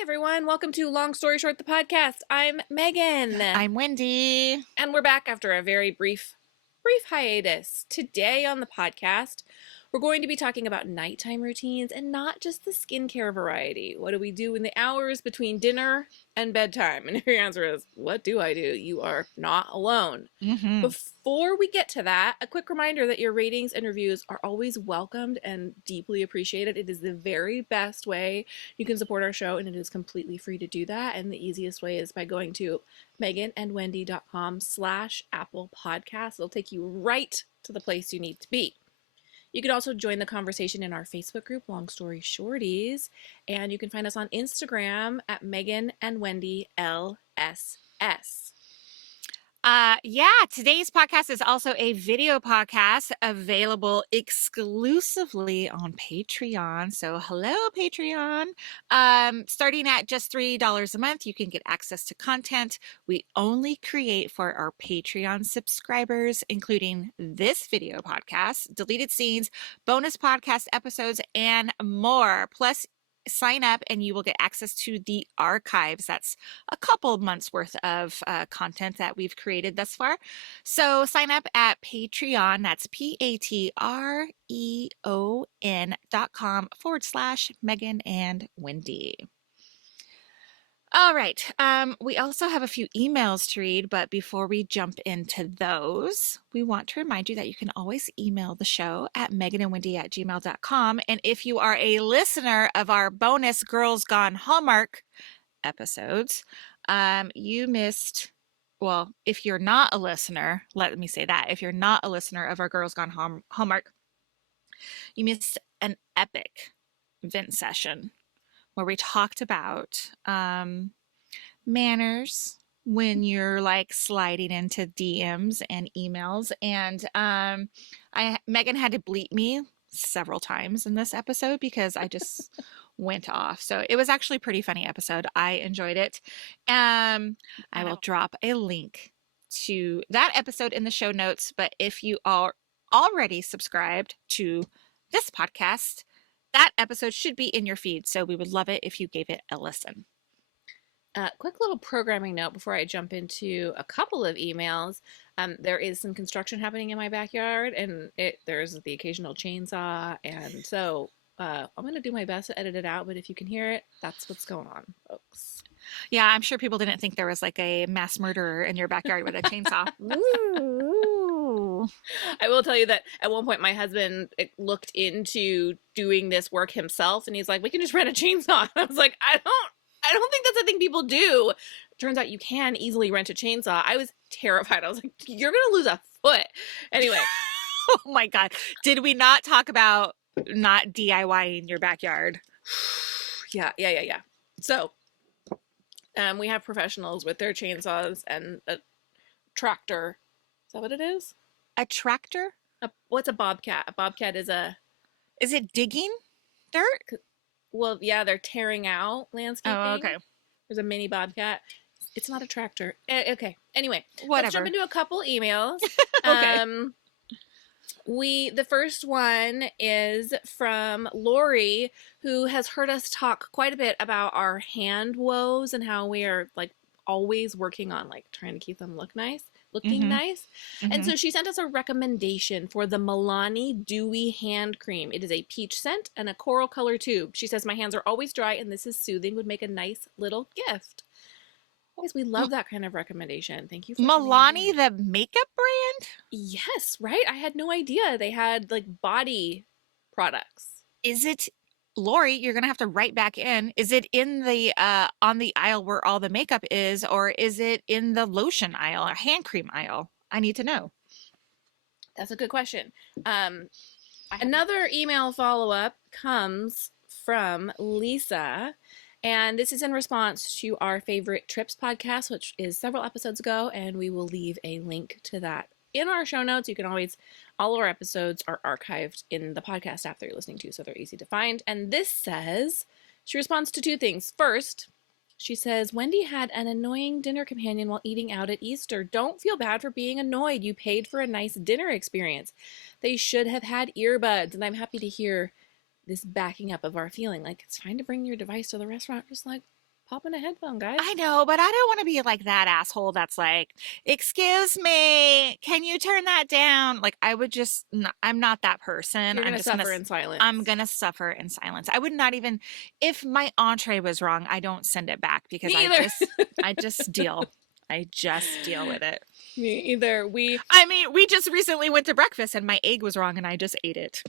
Everyone, welcome to Long Story Short, the podcast. I'm Megan. I'm Wendy. And we're back after a very brief hiatus. Today on the podcast, we're going to be talking about nighttime routines and not just the skincare variety. What do we do in the hours between dinner and bedtime? And your answer is, what do I do? You are not alone. Mm-hmm. Before we get to that, a quick reminder that your ratings and reviews are always welcomed and deeply appreciated. It is the very best way you can support our show, and it is completely free to do that. And the easiest way is by going to meganandwendy.com/Apple Podcast. It'll take you right to the place you need to be. You can also join the conversation in our Facebook group, Long Story Shorties, and you can find us on Instagram at Megan and Wendy LSS. Today's podcast is also a video podcast available exclusively on Patreon. So hello, Patreon. Starting at just $3 a month, you can get access to content we only create for our Patreon subscribers, including this video podcast, deleted scenes, bonus podcast episodes, and more. Plus, sign up and you will get access to the archives. That's a couple months worth of content that we've created thus far. So sign up at Patreon. That's patreon.com/Megan and Wendy. All right. We also have a few emails to read, but before we jump into those, we want to remind you that you can always email the show at meganandwendy@gmail.com. And if you are a listener of our bonus Girls Gone Hallmark episodes, you missed, well, if you're not a listener, let me say that. If you're not a listener of our Girls Gone Hallmark, you missed an epic vent session where we talked about manners when you're like sliding into DMs and emails. And Megan had to bleep me several times in this episode because I just went off. So it was actually a pretty funny episode. I enjoyed it. I will drop a link to that episode in the show notes. But if you are already subscribed to this podcast, that episode should be in your feed, so we would love it if you gave it a listen. Quick little programming note before I jump into a couple of emails. There is some construction happening in my backyard, and there's the occasional chainsaw, and so I'm going to do my best to edit it out, but if you can hear it, that's what's going on, folks. Yeah, I'm sure people didn't think there was like a mass murderer in your backyard with a chainsaw. I will tell you that at one point my husband looked into doing this work himself, and he's like, we can just rent a chainsaw. And I was like, I don't think that's a thing people do. Turns out you can easily rent a chainsaw. I was terrified. I was like, you're gonna lose a foot. Anyway. Oh my God. Did we not talk about not DIYing your backyard? Yeah. So we have professionals with their chainsaws and a tractor. Is that what it is? A tractor? What's a bobcat? A bobcat is it digging dirt? Well, yeah, they're tearing out landscaping. Oh, okay. There's a mini bobcat. It's not a tractor. Okay. Anyway, whatever. Let's jump into a couple emails. Okay. The first one is from Lori, who has heard us talk quite a bit about our hand woes and how we are like always working on like trying to keep them looking nice. And so she sent us a recommendation for the Milani Dewy Hand Cream. It is a peach scent and a coral color tube. She says, my hands are always dry and this is soothing, would make a nice little gift. Guys, we love that kind of recommendation. Thank you for Milani, the makeup brand? Yes, right? I had no idea they had like body products. Is it, Lori, you're going to have to write back in. Is it in the, on the aisle where all the makeup is, or is it in the lotion aisle or hand cream aisle? I need to know. That's a good question. Another email follow-up comes from Lisa, and this is in response to our favorite trips podcast, which is several episodes ago, and we will leave a link to that in our show notes. You can always, all of our episodes are archived in the podcast app that you're listening to, so they're easy to find. And this says, she responds to two things. First, she says, Wendy had an annoying dinner companion while eating out at Easter. Don't feel bad for being annoyed. You paid for a nice dinner experience. They should have had earbuds. And I'm happy to hear this backing up of our feeling. Like, it's fine to bring your device to the restaurant. Just like, Pop in a headphone, guys. I know, but I don't want to be like that asshole that's like, excuse me, can you turn that down? Like, I would just, I'm not that person. You're I'm gonna just gonna, suffer in silence. I'm gonna suffer in silence. I would not even, if my entree was wrong, I don't send it back because Me either. I just deal. I just deal with it. Me either. I mean, we just recently went to breakfast and my egg was wrong and I just ate it.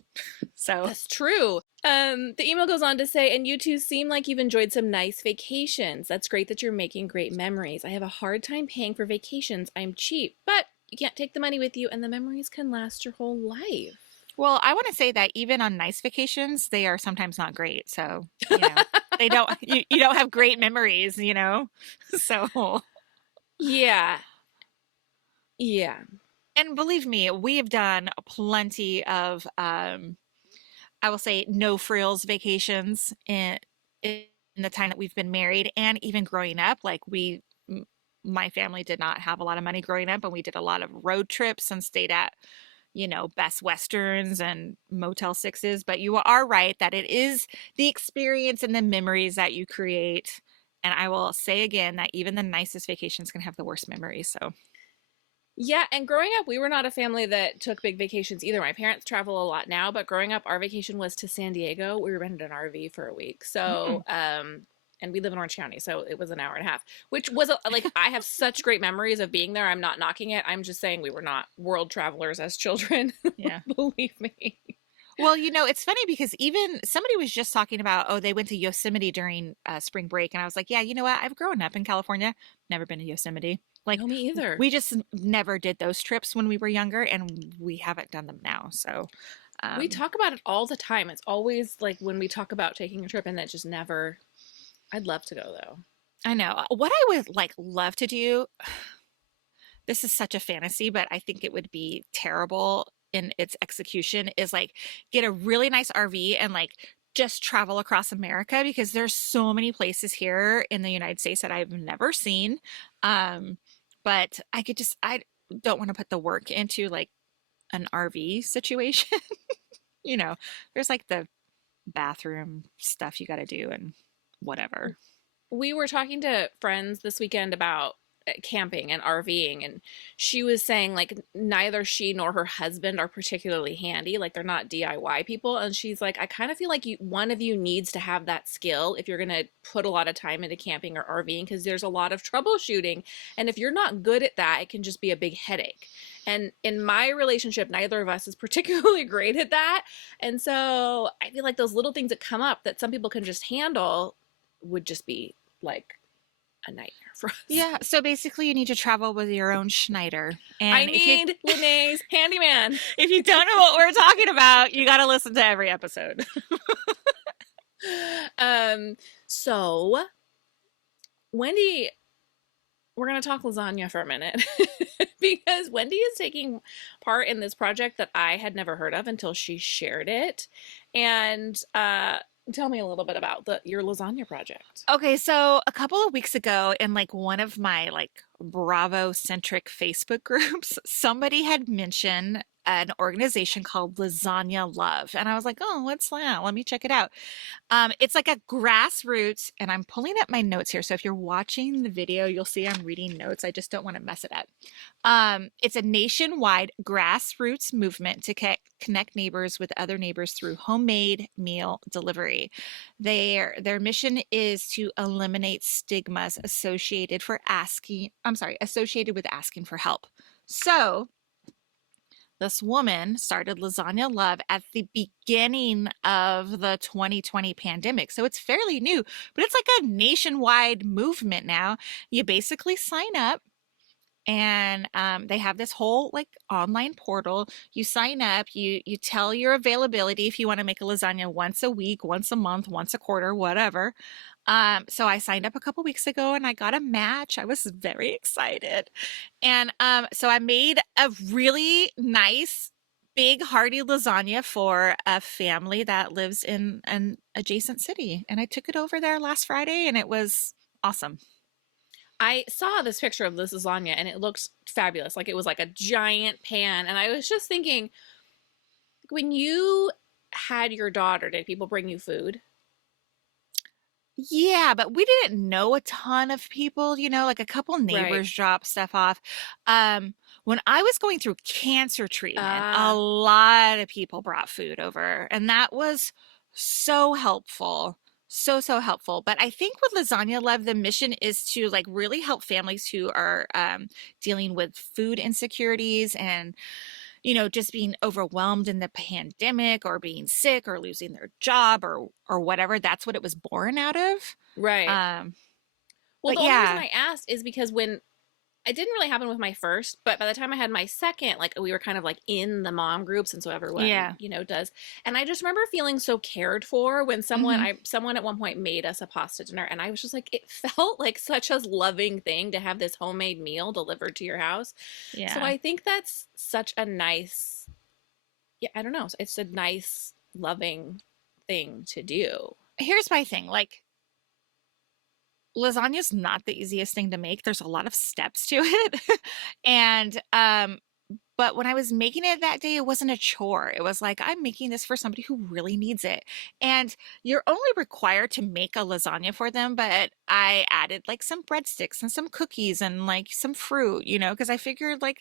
So That's true. The email goes on to say, and you two seem like you've enjoyed some nice vacations. That's great that you're making great memories. I have a hard time paying for vacations. I'm cheap, but you can't take the money with you, and the memories can last your whole life. well, I want to say that even on nice vacations, they are sometimes not great. So, they don't, you don't have great memories, So, Yeah. Yeah. and believe me, we have done plenty of, I will say, no frills vacations in the time that we've been married and even growing up. Like, my family did not have a lot of money growing up, and we did a lot of road trips and stayed at Best Westerns and Motel Sixes. But you are right that it is the experience and the memories that you create. And I will say again that even the nicest vacations can have the worst memories. So, Yeah, and growing up, we were not a family that took big vacations either. My parents travel a lot now, but growing up, our vacation was to San Diego. We rented an RV for a week. mm, And we live in Orange County, so it was an hour and a half, which was like, I have such great memories of being there. I'm not knocking it. I'm just saying we were not world travelers as children. yeah. Believe me. Well, it's funny because even somebody was just talking about, oh, they went to Yosemite during spring break. And I was like, yeah, you know what? I've grown up in California, never been to Yosemite. Like, No, me either. we just never did those trips when we were younger, and we haven't done them now. So, We um, talk about it all the time. It's always like when we talk about taking a trip, and that just never. I'd love to go though. I know what I would love to do. This is such a fantasy, but I think it would be terrible in its execution is like get a really nice RV and just travel across America because there's so many places here in the United States that I've never seen. Um, but I don't want to put the work into like an RV situation. you know, there's like the bathroom stuff you got to do and whatever. We were talking to friends this weekend about camping and RVing, and she was saying like neither she nor her husband are particularly handy, like they're not DIY people, and she's like, I kind of feel like one of you needs to have that skill if you're going to put a lot of time into camping or RVing, because there's a lot of troubleshooting, and if you're not good at that, it can just be a big headache. And in my relationship, neither of us is particularly great at that, and so I feel like those little things that come up that some people can just handle would just be like a nightmare for us. Yeah, so basically you need to travel with your own Schneider. I And need Lene's handyman. if you don't know what we're talking about, you got to listen to every episode. So Wendy, we're going to talk lasagna for a minute because Wendy is taking part in this project that I had never heard of until she shared it. And tell me a little bit about your lasagna project. Okay, so a couple of weeks ago in one of my Bravo centric Facebook groups, somebody had mentioned an organization called Lasagna Love. And I was like, oh, what's that? Let me check it out. It's like a grassroots, and I'm pulling up my notes here. So if you're watching the video, you'll see I'm reading notes. I just don't want to mess it up. It's a nationwide grassroots movement to connect neighbors with other neighbors through homemade meal delivery. Their mission is to eliminate stigmas associated with asking for help. So this woman started Lasagna Love at the beginning of the 2020 pandemic. So it's fairly new, but it's like a nationwide movement now. You basically sign up and they have this whole online portal. You sign up, you tell your availability if you want to make a lasagna once a week, once a month, once a quarter, whatever. So I signed up a couple weeks ago and I got a match. I was very excited. And so I made a really nice, big, hearty lasagna for a family that lives in an adjacent city. And I took it over there last Friday and it was awesome. I saw this picture of this lasagna and it looks fabulous. Like it was like a giant pan. And I was just thinking, when you had your daughter, did people bring you food? Yeah, but we didn't know a ton of people, like a couple Right. neighbors dropped stuff off. Um, when I was going through cancer treatment, a Ah, lot of people brought food over, and that was so helpful. So helpful. But I think with Lasagna Love, the mission is to like really help families who are dealing with food insecurities and just being overwhelmed in the pandemic or being sick or losing their job or whatever. That's what it was born out of. right. Um, Well, but the only reason yeah, I asked is because when it didn't really happen with my first, but by the time I had my second, like we were kind of like in the mom groups, and so everyone, yeah. does. And I just remember feeling so cared for when Hmm. someone at one point made us a pasta dinner, and I was just like, it felt like such a loving thing to have this homemade meal delivered to your house. So Yeah. I think that's such a nice, yeah, I don't know, it's a nice, loving thing to do. Here's my thing. Like, lasagna's not the easiest thing to make. There's a lot of steps to it. And but when I was making it that day, it wasn't a chore. It was like, I'm making this for somebody who really needs it. And you're only required to make a lasagna for them, but I added like some breadsticks and some cookies and like some fruit, because I figured like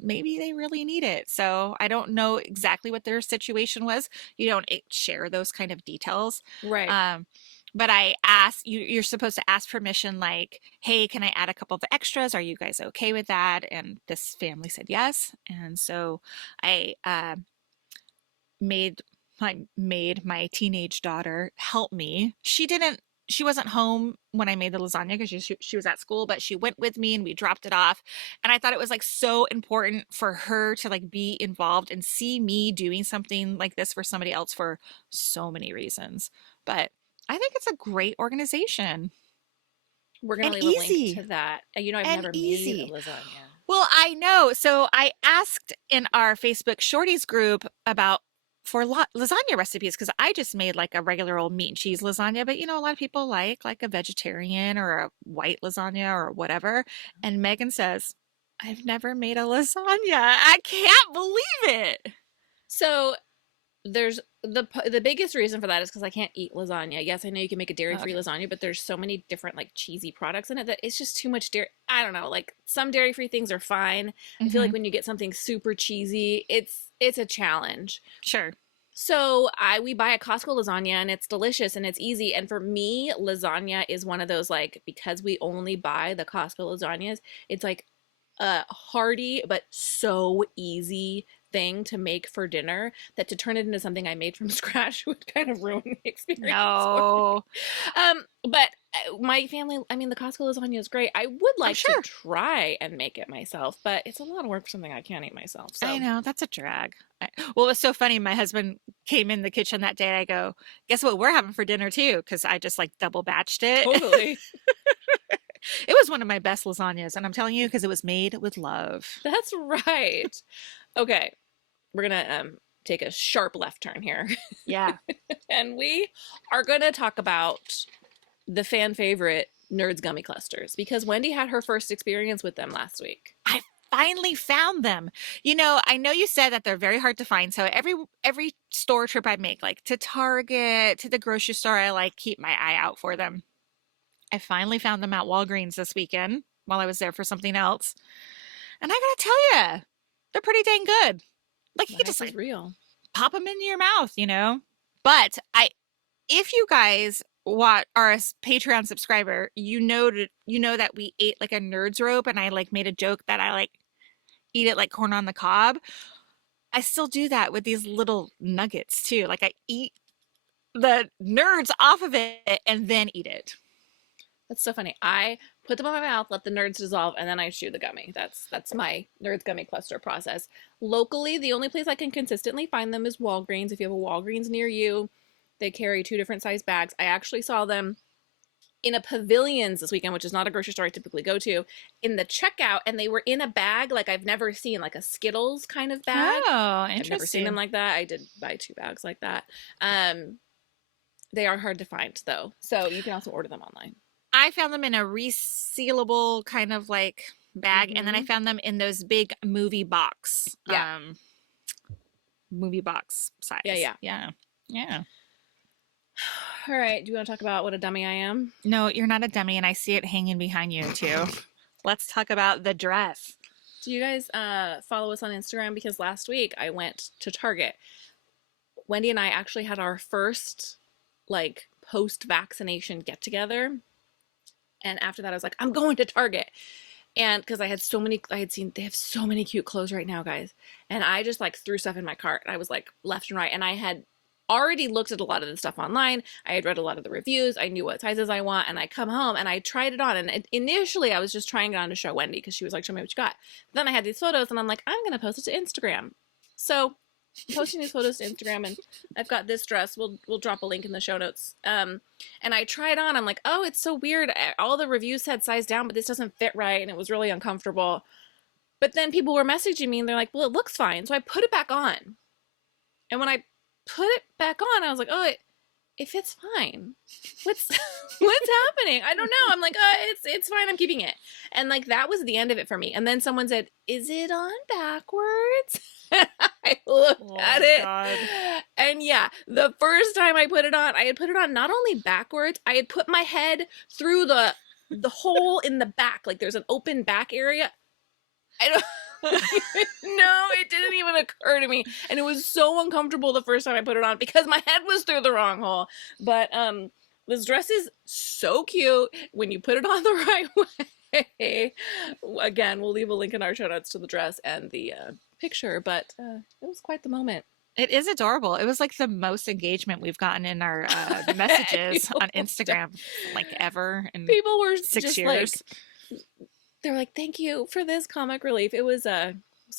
maybe they really need it. So I don't know exactly what their situation was. You don't share those kind of details. Right. Um, but I asked you're supposed to ask permission, like, hey, can I add a couple of extras? Are you guys okay with that? And this family said yes. And so I made made my teenage daughter help me. She wasn't home when I made the lasagna because she was at school, but she went with me and we dropped it off. And I thought it was like so important for her to like be involved and see me doing something like this for somebody else for so many reasons. But I think it's a great organization We're going to and leave a link to easy that. I've and never made a easy. lasagna. Well, I know. So I asked in our Facebook Shorties group about for lasagna recipes because I just made like a regular old meat and cheese lasagna, but a lot of people like a vegetarian or a white lasagna or whatever. And Megan says, I've never made a lasagna. I can't believe it. So there's the biggest reason for that is because I can't eat lasagna. Yes, I know you can make a dairy free Okay. lasagna, but there's so many different like cheesy products in it that it's just too much dairy. I don't know. Like some dairy free things are fine. I feel Mm-hmm. like when you get something super cheesy, it's a challenge. Sure. So we buy a Costco lasagna and it's delicious and it's easy. And for me, lasagna is one of those like because we only buy the Costco lasagnas, it's like a hearty but so easy thing to make for dinner that to turn it into something I made from scratch would kind of ruin the experience for me. No, But my family, I mean, the Costco lasagna is great. I would I'm like to sure. try and make it myself, but it's a lot of work for something I can't eat myself. I So know, that's a drag. Well, it was so funny. My husband came in the kitchen that day. I go, guess what we're having for dinner too? Because I just like double batched it. totally, It was one of my best lasagnas, and I'm telling you, because it was made with love. that's right. Okay, we're gonna take a sharp left turn here, Yeah. and we are gonna talk about the fan favorite Nerds gummy clusters because Wendy had her first experience with them last week. I finally found them. I know you said that they're very hard to find. So every store trip I make, like to Target, to the grocery store, I like keep my eye out for them. I finally found them at Walgreens this weekend while I was there for something else. And I gotta tell you, they're pretty dang good. Like you The could just hype is like real. pop them into your mouth. But if you guys are a Patreon subscriber, you know that we ate like a Nerds rope, and I like made a joke that I like eat it like corn on the cob. I still do that with these little nuggets too. Like I eat the Nerds off of it and then eat it. That's so funny. I put them in my mouth, let the nerds dissolve, and then I chew the gummy. That's my nerds gummy cluster process. Locally, the only place I can consistently find them is Walgreens. If you have a Walgreens near you, they carry two different size bags. I actually saw them in a Pavilions this weekend, which is not a grocery store I typically go to, in the checkout, and they were in a bag like I've never seen, like a Skittles kind of bag. Oh, I've never seen them interesting. like that. I did buy two bags like that. They are hard to find though, so you can also order them online. I found them in a resealable kind of like bag, and then I Mm-hmm. found them in those big Yeah, movie box yeah, size. yeah. Yeah. Yeah. All right. Do you want to talk about what a dummy I am? No, you're not a dummy, and I see it hanging behind you too. Let's talk about the dress. Do you guys follow us on Instagram? Because last week I went to Target. Wendy and I actually had our first like post-vaccination get together. And after that, I was like, I'm going to Target. And because I had seen, they have so many cute clothes right now, guys. And I just like threw stuff in my cart. I was like left and right. And I had already looked at a lot of the stuff online. I had read a lot of the reviews. I knew what sizes I want. And I come home and I tried it on. And initially I was just trying it on to show Wendy because she was like, show me what you got. But then I had these photos and I'm like, I'm going to post it to Instagram. So posting these photos to Instagram, and I've got this dress. We'll drop a link in the show notes. And I tried on. I'm like, oh, it's so weird. All the reviews said size down, but this doesn't fit right, and it was really uncomfortable. But then people were messaging me, and they're like, well, it looks fine. So I put it back on, and when I put it back on, I was like, oh, it fits fine. What's what's happening? I don't know. I'm like, it's fine. I'm keeping it. And like that was the end of it for me. And then someone said, is it on backwards? I looked at it. God. And yeah, the first time I put it on, I had put it on not only backwards, I had put my head through the hole in the back. Like there's an open back area. I don't no, it didn't even occur to me. And it was so uncomfortable the first time I put it on because my head was through the wrong hole. But this dress is so cute when you put it on the right way. Again, we'll leave a link in our show notes to the dress and the picture, but it was quite the moment. It is adorable. It was like the most engagement we've gotten in our messages on Instagram like ever in people were 6 just years. Like, they were like, thank you for this comic relief. It was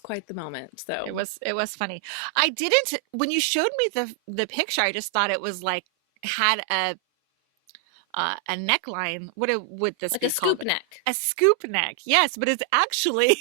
quite the moment. So it was funny. I didn't, when you showed me the picture, I just thought it was like had a neckline. What would this like be a scoop called? neck? A scoop neck, yes, but it's actually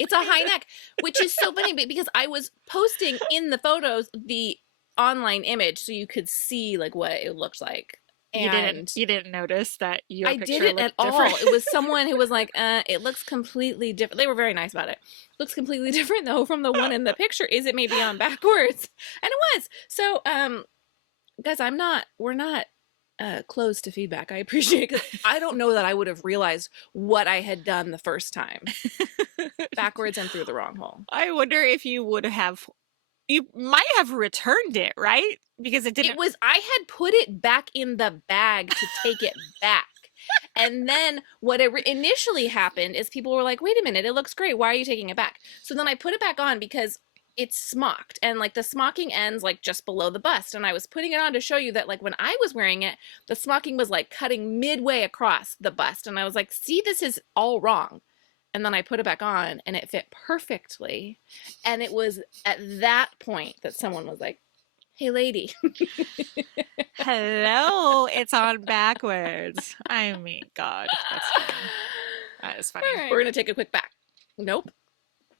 it's a high neck, which is so funny because I was posting in the photos the online image so you could see like what it looked like. And you didn't notice that your I picture didn't looked at different. all. It was someone who was like, it looks completely different. They were very nice about it. Looks completely different though from the one in the picture. Is it maybe on backwards? And it was. So, guys, we're not closed to feedback. I appreciate it. I don't know that I would have realized what I had done the first time. Backwards and through the wrong hole. I wonder if you might have returned it, right? Because I had put it back in the bag to take it back. And then what initially happened is people were like, wait a minute, it looks great. Why are you taking it back? So then I put it back on because it's smocked, and like the smocking ends like just below the bust. And I was putting it on to show you that like when I was wearing it, the smocking was like cutting midway across the bust. And I was like, see, this is all wrong. And then I put it back on and it fit perfectly. And it was at that point that someone was like, hey, lady. Hello, it's on backwards. I mean, God, that's funny. That is funny. Right. We're going to take a quick back. Nope.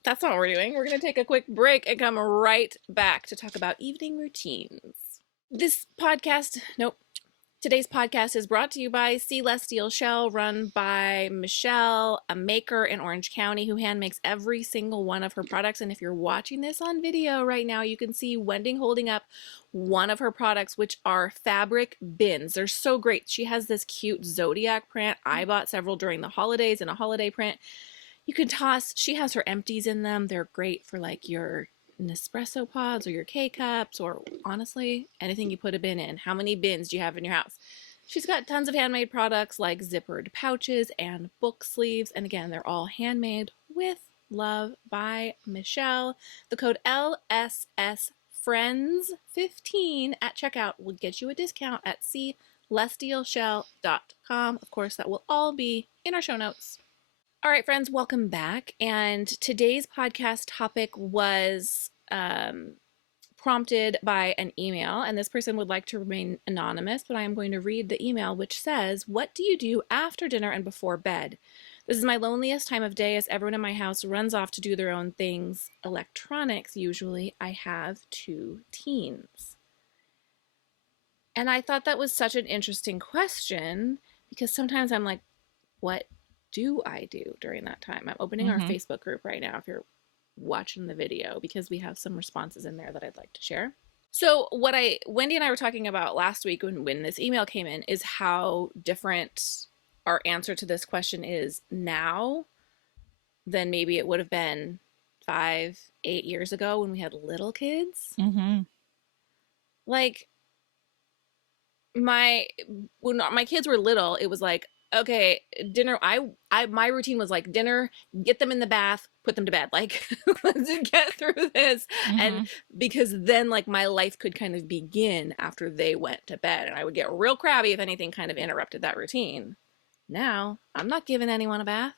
That's not what we're doing. We're going to take a quick break and come right back to talk about evening routines. Today's podcast is brought to you by Celestial Shell, run by Michelle, a maker in Orange County who hand makes every single one of her products. And if you're watching this on video right now, you can see Wendy holding up one of her products, which are fabric bins. They're so great. She has this cute zodiac print. I bought several during the holidays in a holiday print. You can toss, she has her empties in them. They're great for like your Nespresso pods or your K-cups, or honestly, anything you put a bin in. How many bins do you have in your house? She's got tons of handmade products like zippered pouches and book sleeves. And again, they're all handmade with love by Michelle. The code LSSFriends15 at checkout will get you a discount at celestialshell.com. Of course, that will all be in our show notes. All right, friends, welcome back. And today's podcast topic was prompted by an email, and this person would like to remain anonymous, but I am going to read the email, which says, what do you do after dinner and before bed? This is my loneliest time of day as everyone in my house runs off to do their own things. Electronics, usually. I have 2 teens. And I thought that was such an interesting question because sometimes I'm like, what do I do during that time? I'm opening our Facebook group right now if you're watching the video because we have some responses in there that I'd like to share. So what Wendy and I were talking about last week when this email came in is how different our answer to this question is now than maybe it would have been 5, 8 years ago when we had little kids. Mm-hmm. Like my when my kids were little, it was like, okay, dinner. I my routine was like dinner, get them in the bath, put them to bed. Like let's get through this, and Mm-hmm. because then like my life could kind of begin after they went to bed, and I would get real crabby if anything kind of interrupted that routine. Now I'm not giving anyone a bath.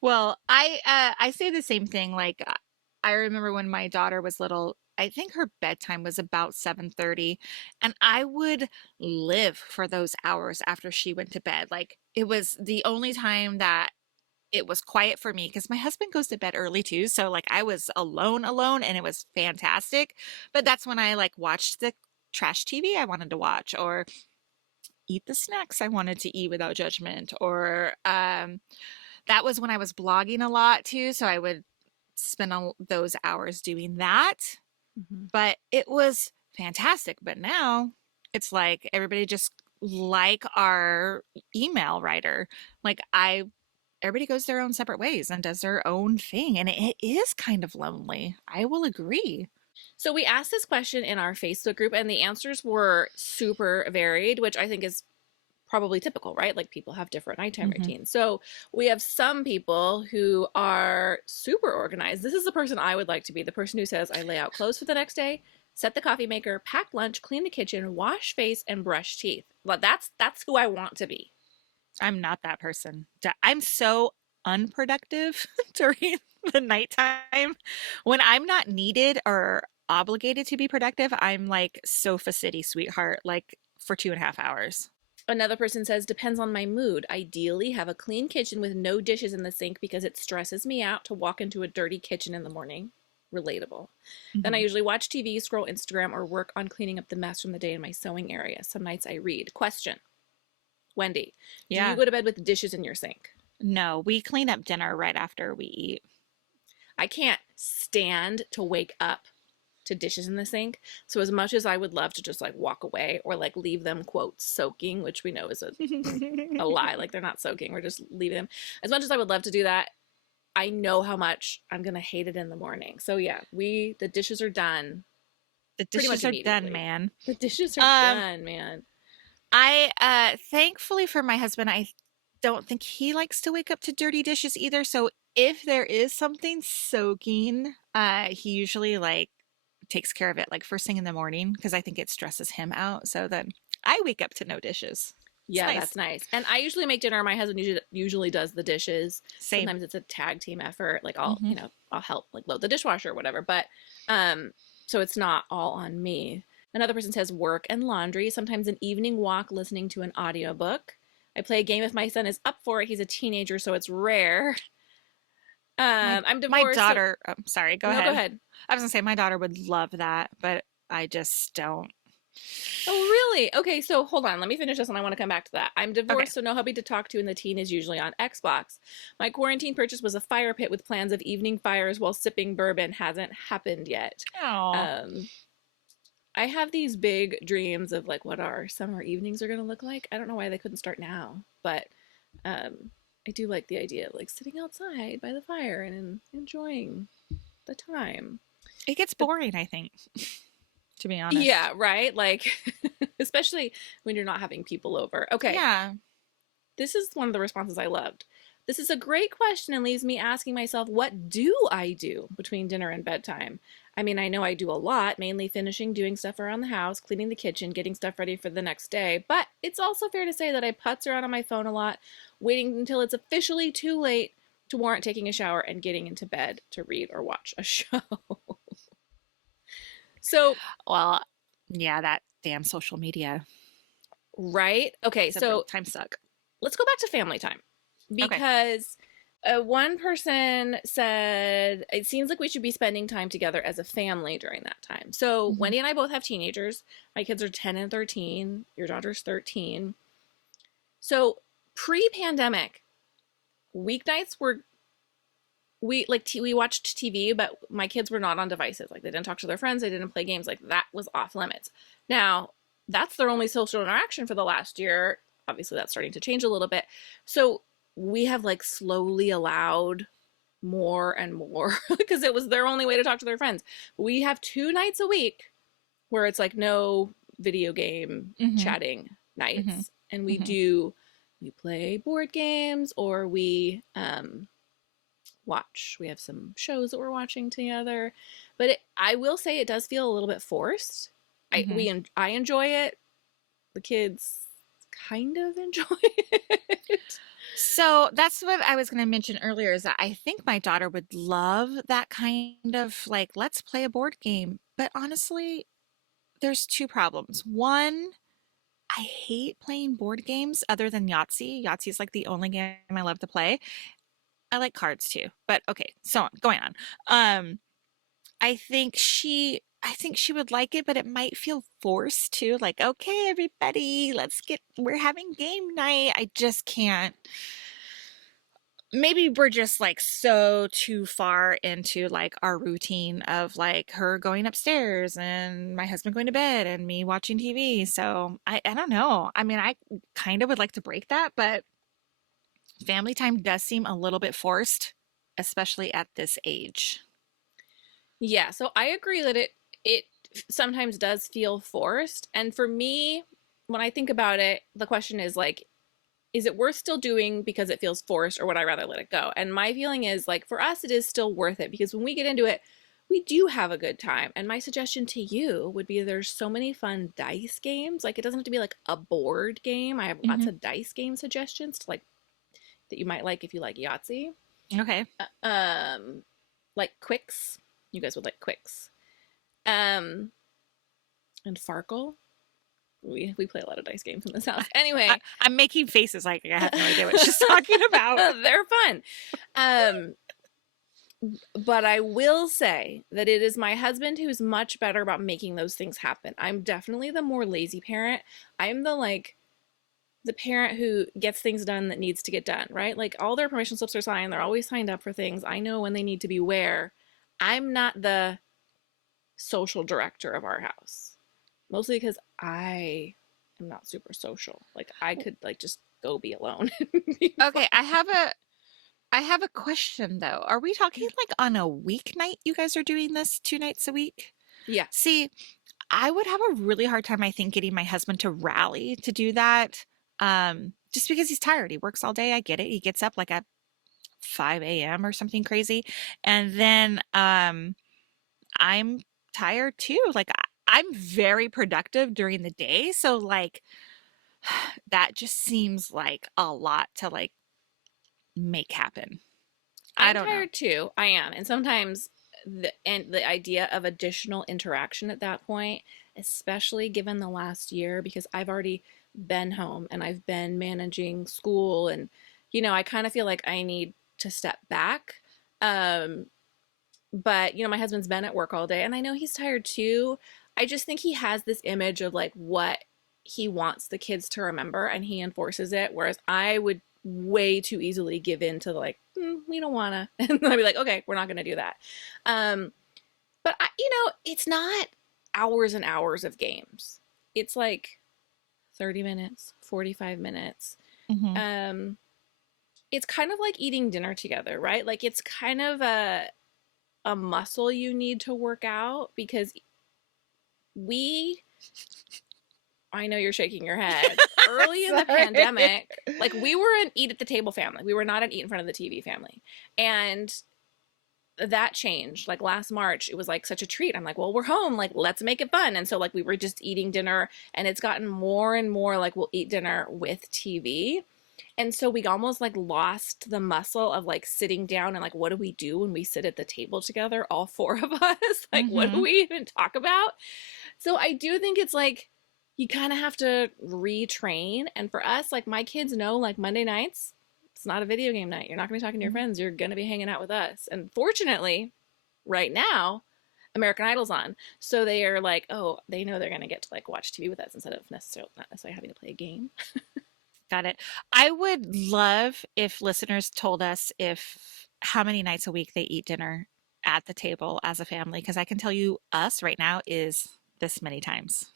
Well, I say the same thing. Like I remember when my daughter was little, I think her bedtime was about 7:30, and I would live for those hours after she went to bed. Like it was the only time that it was quiet for me because my husband goes to bed early too. So like I was alone, and it was fantastic. But that's when I like watched the trash TV I wanted to watch, or eat the snacks I wanted to eat without judgment, or that was when I was blogging a lot too, so I would spend those hours doing that. Mm-hmm. But it was fantastic. But now it's like everybody just like our email writer. Like I everybody goes their own separate ways and does their own thing, and it is kind of lonely. I will agree. So we asked this question in our Facebook group, and the answers were super varied, which I think is probably typical, right? Like people have different nighttime Hmm. routines. So we have some people who are super organized. This is the person I would like to be, the person who says, I lay out clothes for the next day, set the coffee maker, pack lunch, clean the kitchen, wash face, and brush teeth. Well, that's who I want to be. I'm not that person. I'm so unproductive during the nighttime. When I'm not needed or obligated to be productive, I'm like sofa city sweetheart, like for 2.5 hours. Another person says, depends on my mood. Ideally, have a clean kitchen with no dishes in the sink because it stresses me out to walk into a dirty kitchen in the morning. Relatable. Then I Hmm. usually watch TV, scroll Instagram, or work on cleaning up the mess from the day in my sewing area. Some nights I read. Question: Wendy, do you Yeah. go to bed with dishes in your sink? No, we clean up dinner right after we eat. I can't stand to wake up to dishes in the sink. So as much as I would love to just like walk away or like leave them quote soaking, which we know is a lie, like they're not soaking, we're just leaving them. As much as I would love to do that, I know how much I'm gonna hate it in the morning. So yeah, the dishes are done The pretty much dishes are done, immediately. man. The dishes are Um, done, man. I thankfully for my husband, I don't think he likes to wake up to dirty dishes either. So if there is something soaking, he usually like takes care of it like first thing in the morning because I think it stresses him out. So then I wake up to no dishes. It's Yeah, nice. that's nice. And I usually make dinner. My husband usually does the dishes. Same. Sometimes it's a tag team effort. Like Hmm. I'll help like load the dishwasher or whatever. But so it's not all on me. Another person says work and laundry, sometimes an evening walk listening to an audiobook. I play a game if my son is up for it. He's a teenager, so it's rare. I'm My divorced, so daughter, sorry, go no, go ahead. ahead. I was gonna say my daughter would love that, but I just don't. Oh, really? Okay, so hold on. Let me finish this and I want to come back to that. I'm Okay. divorced, so no hubby to talk to, and the teen is usually on Xbox. My quarantine purchase was a fire pit with plans of evening fires while sipping bourbon. Hasn't happened yet. Oh, Um, I have these big dreams of like what our summer evenings are going to look like. I don't know why they couldn't start now, but um, I do like the idea of like sitting outside by the fire and enjoying the time. it gets But boring, I think, to be honest. yeah, right? Like, especially when you're not having people over. Okay, Yeah. this is one of the responses I loved. This is a great question and leaves me asking myself, what do I do between dinner and bedtime? I mean, I know I do a lot, mainly finishing doing stuff around the house, cleaning the kitchen, getting stuff ready for the next day. But it's also fair to say that I putz around on my phone a lot, waiting until it's officially too late to warrant taking a shower and getting into bed to read or watch a show. So, Well, yeah, that damn social media. right? Okay, It's a real so time suck. let's go back to family time Okay. because one person said it seems like we should be spending time together as a family during that time. So Hmm. Wendy and I both have teenagers. My kids are 10 and 13. Your daughter's 13. So pre-pandemic, weeknights were we watched TV, but my kids were not on devices. Like they didn't talk to their friends, they didn't play games. Like that was off limits. Now, that's their only social interaction for the last year. Obviously, that's starting to change a little bit. So we have like slowly allowed more and more because it was their only way to talk to their friends. We have 2 nights a week where it's like no video game Mm-hmm. chatting Mm-hmm. nights, and Mm-hmm. we play board games, or we watch. We have some shows that we're watching together, but I will say it does feel a little bit forced. Mm-hmm. I enjoy it. The kids kind of enjoy it. So that's what I was going to mention earlier is that I think my daughter would love that kind of like, let's play a board game. But honestly, there's two problems. One, I hate playing board games other than Yahtzee. Yahtzee is like the only game I love to play. I like cards too, but okay, so on, going on. Um, I think she would like it, but it might feel forced too. Like, okay, everybody, we're having game night. I just can't. Maybe we're just like so too far into like our routine of like her going upstairs and my husband going to bed and me watching TV. So I don't know. I mean, I kind of would like to break that, but family time does seem a little bit forced, especially at this age. Yeah, so I agree that it sometimes does feel forced. And for me, when I think about it, the question is like, is it worth still doing because it feels forced, or would I rather let it go? And my feeling is like for us it is still worth it because when we get into it, we do have a good time. And my suggestion to you would be there's so many fun dice games. Like it doesn't have to be like a board game. I have lots Hmm. of dice game suggestions to like that you might like if you like Yahtzee. Okay. Um like Quicks. You guys would like Quicks. Um and Farkle. We play a lot of dice games in this house. Anyway, I'm making faces like I have no idea what she's talking about. they're fun. Um, but I will say that it is my husband who's much better about making those things happen. I'm definitely the more lazy parent. I'm the like the parent who gets things done that needs to get done, right? Like all their permission slips are signed. They're always signed up for things. I know when they need to be where. I'm not the social director of our house. Mostly because I am not super social. Like I could like just go be alone and be fine. Okay, I have a question though. Are we talking like on a weeknight you guys are doing this 2 nights a week? Yeah. See, I would have a really hard time, I think, getting my husband to rally to do that. Just because he's tired. He works all day. I get it. He gets up like at 5 a.m. or something crazy. And then I'm tired too. Like I'm very productive during the day. So like that just seems like a lot to like make happen. I I'm don't know. tired too. I am. And sometimes the idea of additional interaction at that point, especially given the last year because I've already been home and I've been managing school, and I kind of feel like I need to step back. Um but my husband's been at work all day and I know he's tired too. I just think he has this image of like what he wants the kids to remember and he enforces it, whereas I would way too easily give in to like we don't want to and I'd be like okay, we're not going to do that. But it's not hours and hours of games. It's like 30 minutes, 45 minutes. Hmm. um it's kind of like eating dinner together, right? Like it's kind of a muscle you need to work out because we I know you're shaking your head. Early in the Sorry. pandemic, like we were an eat at the table family. We were not an eat in front of the TV family. And that changed. Like last March, it was like such a treat. I'm like, well, we're home. Like, let's make it fun. And so, like, we were just eating dinner, and it's gotten more and more like we'll eat dinner with TV. And so we almost like lost the muscle of like sitting down and like, what do we do when we sit at the table together, all four of us? Like, what do Hmm. we even talk about? So I do think it's like you kind of have to retrain. And for us, like my kids know, like Monday nights, it's not a video game night. You're not going to be talking to your friends. You're going to be hanging out with us. And fortunately, right now, American Idol's on. So they are like, oh, they know they're going to get to like watch TV with us instead of not necessarily having to play a game. Got it. I would love if listeners told us if how many nights a week they eat dinner at the table as a family, because I can tell you us right now is this many times.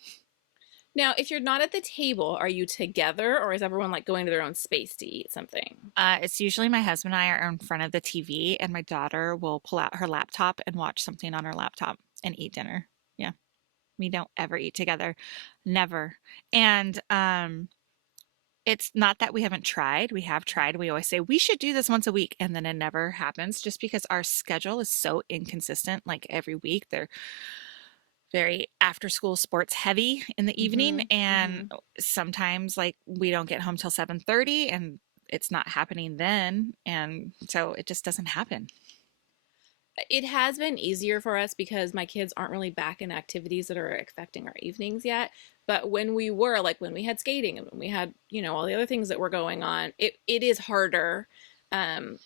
Now, if you're not at the table, are you together or is everyone like going to their own space to eat something? It's usually my husband and I are in front of the TV, and my daughter will pull out her laptop and watch something on her laptop and eat dinner. Yeah, we don't ever eat together, never. And it's not that we haven't tried. We have tried. We always say we should do this once a week, and then it never happens just because our schedule is so inconsistent. Like every week, they're very after school sports heavy in the evening, Mm-hmm. and Mm-hmm. sometimes like we don't get home till 7:30, and it's not happening then, and so it just doesn't happen. It has been easier for us because my kids aren't really back in activities that are affecting our evenings yet. But when we were, like when we had skating and when we had, all the other things that were going on, it is harder. Um,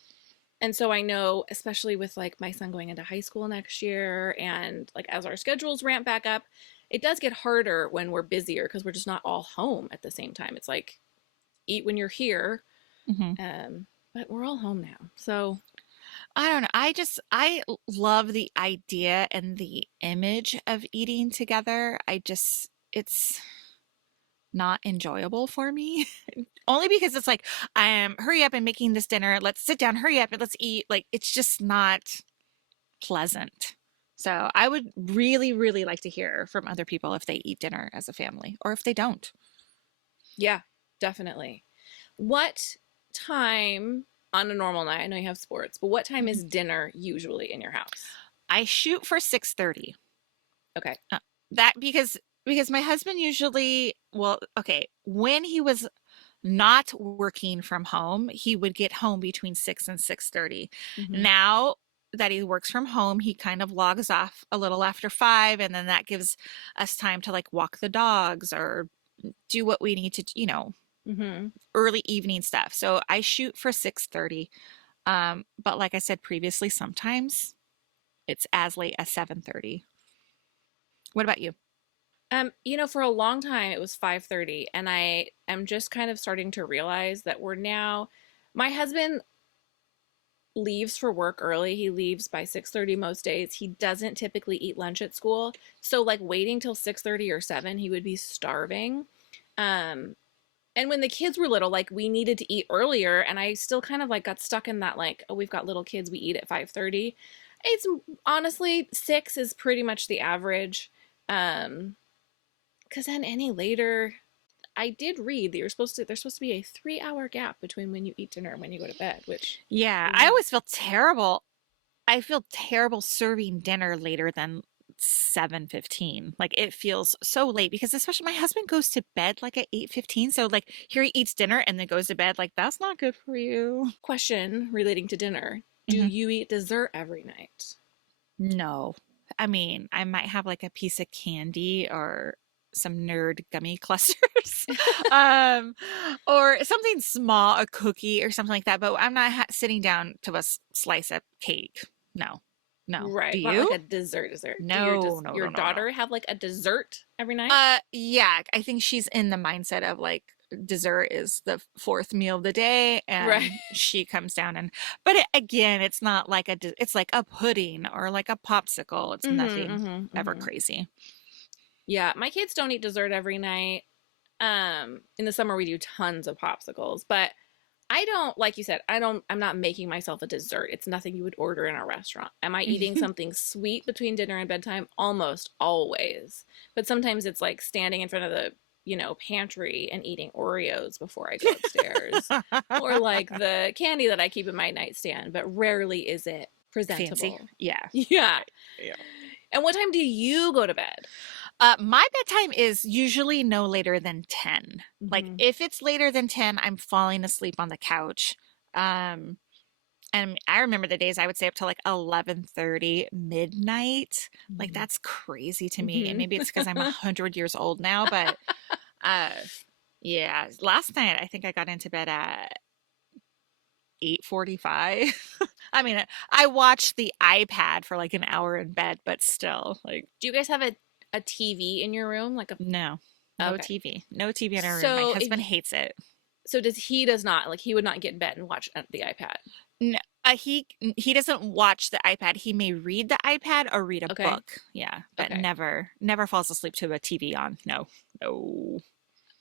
and so I know, especially with like my son going into high school next year and like as our schedules ramp back up, it does get harder when we're busier because we're just not all home at the same time. It's like eat when you're here, Hmm. um, but we're all home now. So I don't know. I love the idea and the image of eating together. It's not enjoyable for me. Only because it's like, hurry up and making this dinner. Let's sit down, hurry up and let's eat. Like, it's just not pleasant. So I would really, really like to hear from other people if they eat dinner as a family or if they don't. yeah, definitely. What time on a normal night? I know you have sports, but what time is dinner usually in your house? I shoot for 6:30. Okay. That because my husband usually, well, okay, when he was not working from home, he would get home between 6 and 6:30. Mm-hmm. Now that he works from home, he kind of logs off a little after 5, and then that gives us time to like walk the dogs or do what we need to, Mm-hmm. early evening stuff. So I shoot for 6:30. But like I said previously, sometimes it's as late as 7:30. What about you? For a long time it was 5:30, and I am just kind of starting to realize that we're now my husband leaves for work early. He leaves by 6:30 most days. He doesn't typically eat lunch at school. So like waiting till 6:30 or 7, he would be starving. Um and when the kids were little, like we needed to eat earlier, and I still kind of like got stuck in that like, oh, we've got little kids, we eat at 5:30. It's honestly 6 is pretty much the average. Because then any later, I did read that there's supposed to be a 3-hour gap between when you eat dinner and when you go to bed, which Yeah, I is always feel terrible. I feel terrible serving dinner later than 7:15. Like it feels so late because especially my husband goes to bed like at 8:15. So like here he eats dinner and then goes to bed. Like that's not good for you. question relating to dinner. Do Hmm. you eat dessert every night? No. I mean, I might have like a piece of candy or some nerd gummy clusters. um or something small, a cookie or something like that, but I'm not sitting down to a slice of cake. No. No. Do Right, not like you? a dessert. Do No, no, your no, no, no. daughter have like a dessert every night? Yeah, I think she's in the mindset of like dessert is the fourth meal of the day, Right. and she comes down and, but again, it's not like it's like a pudding or like a popsicle. It's Mm-hmm. nothing Mm-hmm. ever Mm-hmm. crazy. Yeah, my kids don't eat dessert every night. In the summer we do tons of popsicles, but I don't, like you said, I'm not making myself a dessert. It's nothing you would order in a restaurant. Am I eating something sweet between dinner and bedtime? Almost always. But sometimes it's like standing in front of the, pantry and eating Oreos before I go upstairs. Or like the candy that I keep in my nightstand, but rarely is it Fancy. presentable. Yeah. Yeah. Yeah. And what time do you go to bed? My bedtime is usually no later than 10. Like Mm-hmm. if it's later than 10, I'm falling asleep on the couch. Um, and I remember the days I would stay up till like 11:30, midnight. Like that's crazy to me. And Mm-hmm. maybe it's because I'm 100 years old now, but uh yeah, last night I think I got into bed at 8:45. I mean, I watched the iPad for like an hour in bed, but still, like Do you guys have a TV in your room? Like a no. No Okay. TV. No TV in our room. My So if husband hates it. so does not like he would not get in bed and watch the iPad. No, He doesn't watch the iPad. He may read the iPad or read a Okay. book. Yeah, but Okay. never falls asleep to a TV on. No, no.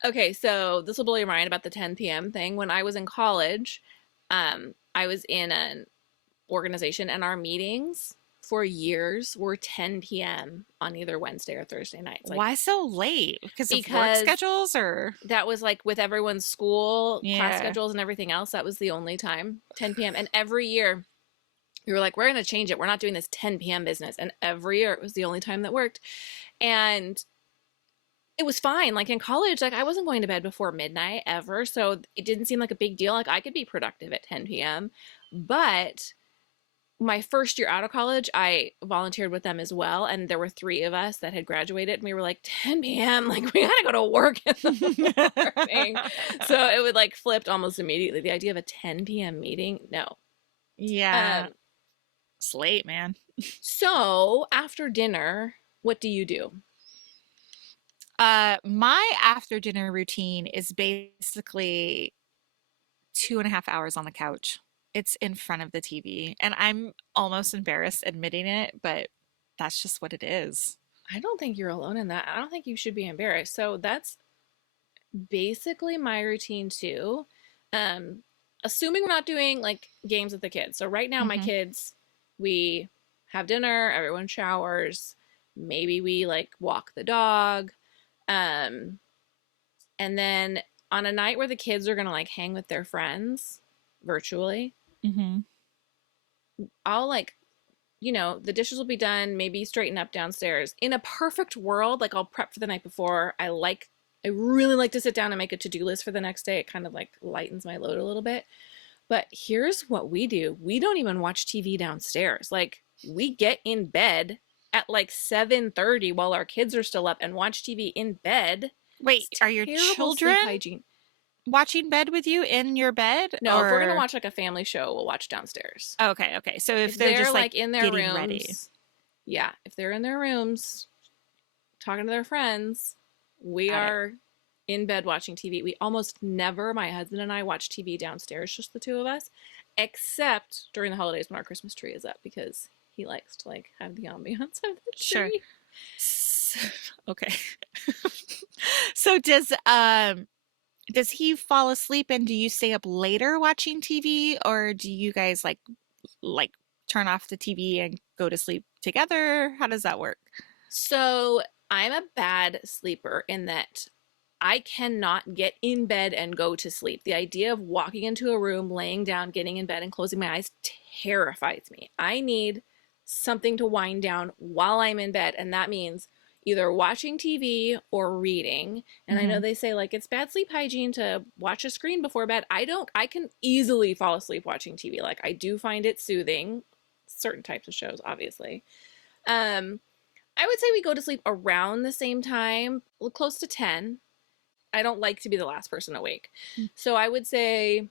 Okay, so this will blow your mind about the 10 p.m. thing. When I was in college, I was in an organization, and our meetings for years were 10 p.m. on either Wednesday or Thursday nights. Like, Why so late? Because of work because schedules or? that was like with everyone's school class Yeah. schedules and everything else, that was the only time, 10 p.m. And every year we were like, we're going to change it. We're not doing this 10 p.m. business. And every year it was the only time that worked. And it was fine. Like in college, like I wasn't going to bed before midnight ever. So it didn't seem like a big deal. Like I could be productive at 10 p.m. But my first year out of college, I volunteered with them as well. And there were three of us that had graduated, and we were like, 10 p.m., like we gotta go to work in the morning. So it would like flipped almost immediately. The idea of a 10 p.m. meeting, no. Yeah. Um, It's late, man. so after dinner, what do you do? My after dinner routine is basically 2.5 hours on the couch. It's in front of the TV, and I'm almost embarrassed admitting it, but that's just what it is. I don't think you're alone in that. I don't think you should be embarrassed. So that's basically my routine too. Um, assuming we're not doing like games with the kids. So right now, my Hmm. kids, we have dinner, everyone showers, maybe we like walk the dog. Um, and then on a night where the kids are gonna like hang with their friends virtually, Hmm. I'll like, the dishes will be done, maybe straighten up downstairs. In a perfect world, like I'll prep for the night before. I really like to sit down and make a to-do list for the next day. It kind of like lightens my load a little bit. But here's what we do. We don't even watch TV downstairs. Like we get in bed at like 7:30 while our kids are still up and watch TV in bed. It's Wait, are your terrible sleep children hygiene. watching bed with you in your bed No, if we're gonna or? watch like a family show, we'll watch downstairs. Okay, okay. So if If they're they're just like like in their getting ready. rooms, yeah, if they're in their rooms talking to their friends, we Got it. are in bed watching TV. We almost never, my husband and I, watch TV downstairs, just the two of us, except during the holidays when our Christmas tree is up, because he likes to like have the ambiance of the Sure. tree. Okay. So does he fall asleep and do you stay up later watching TV or do you guys like turn off the TV and go to sleep together? How does that work? So I'm a bad sleeper in that I cannot get in bed and go to sleep. The idea of walking into a room, laying down, getting in bed, and closing my eyes terrifies me. I need something to wind down while I'm in bed, and that means either watching TV or reading. And I know Hmm. they say like it's bad sleep hygiene to watch a screen before bed. I don't, I can easily fall asleep watching TV. Like I do find it soothing. Certain types of shows, obviously. Um, I would say we go to sleep around the same time, close to 10. I don't like to be the last person awake. So I would say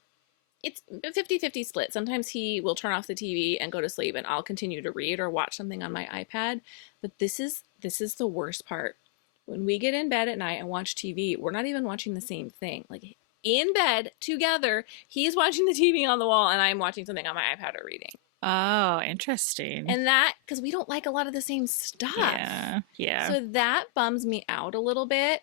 it's a 50-50 split. Sometimes he will turn off the TV and go to sleep, and I'll continue to read or watch something on my iPad. But this is the worst part. When we get in bed at night and watch TV, we're not even watching the same thing. Like in bed together, he's watching the TV on the wall and I'm watching something on my iPad or reading. Oh, interesting. And that, because we don't like a lot of the same stuff. Yeah, yeah. So that bums me out a little bit.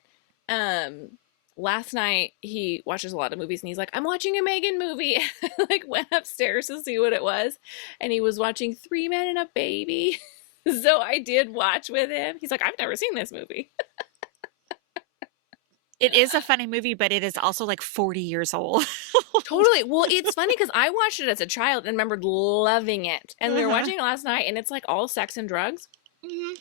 Um, Last night he watches a lot of movies and he's like, I'm watching a Megan movie. I like went upstairs to see what it was, and he was watching Three Men and a Baby. So I did watch with him. He's like, I've never seen this movie. It is a funny movie, but it is also like 40 years old. Totally. Well, it's funny because I watched it as a child and remembered loving it. And we were Uh-huh. watching it last night and it's like all sex and drugs. Mhm.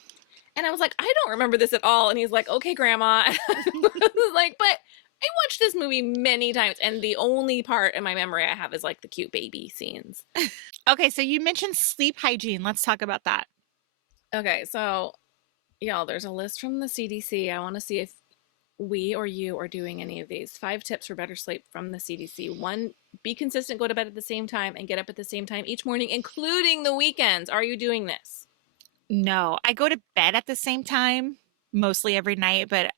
And I was like, I don't remember this at all. And he's like, okay, grandma. And I was like, but I watched this movie many times. And the only part in my memory I have is like the cute baby scenes. Okay, so you mentioned sleep hygiene. Let's talk about that. Okay, so y'all, there's a list from the CDC. I want to see if we or you are doing any of these. 5 tips for better sleep from the CDC. 1, be consistent, go to bed at the same time and get up at the same time each morning, including the weekends. Are you doing this? No, I go to bed at the same time mostly every night, but